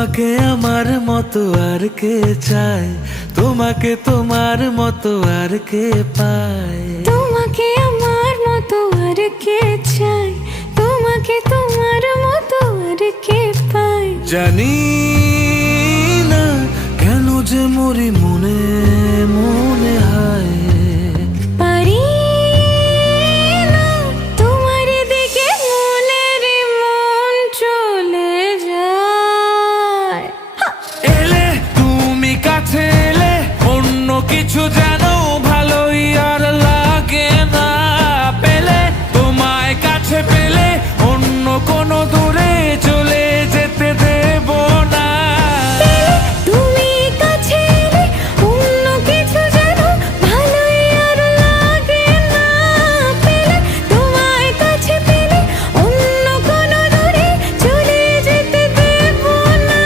তোমাকে আমার মতো আর কে চায়, তোমাকে তোমার মতো আর কে পায়। তোমাকে আমার মতো আর কে চায়, তোমাকে তোমার মতো আর কে পায়। জানি না কেন যে মরি মনে মনে হায়। পারি না তোমার দিকে মনের মন চলে যায়। এলে তুমি কাছে এলে অন্য কিছু যেন ভালোই আর লাগে না। পেলে তোমায় কাছে পেলে অন্য কোনো দূরে চলে যেতে দেব না। তুমি কাছে এলে অন্য কিছু যেন ভালোই আর লাগে না। পেলে তোমায় কাছে পেলে অন্য কোনো দূরে চলে যেতে দেব না।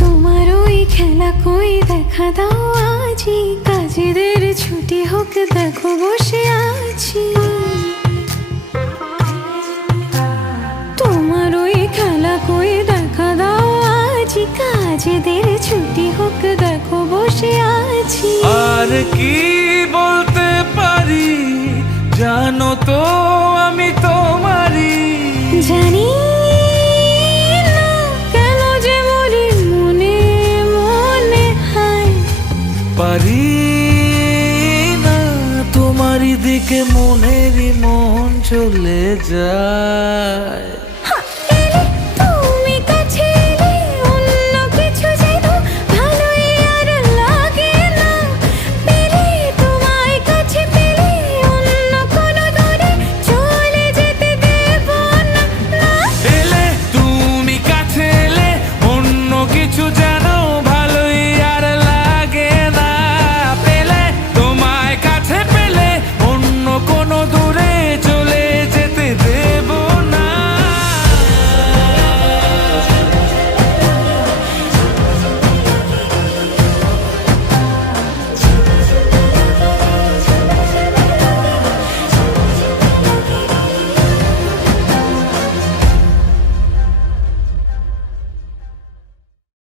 তোমার ওই খেলা কই দেখা দাও আজি, কাজেদের ছুটি হোক দেখো বসে আছি। তোমার ওই খেলা কই দেখা দাও আজি, কাজেদের ছুটি হোক দেখো বসে আছি। আর কি বলতে পারি জানো তো আমি তোমারই। জানি না কেন যে মরি মনে মনে হায়। পারি না তোমারই দিকে মনেরই মন চলে যায়।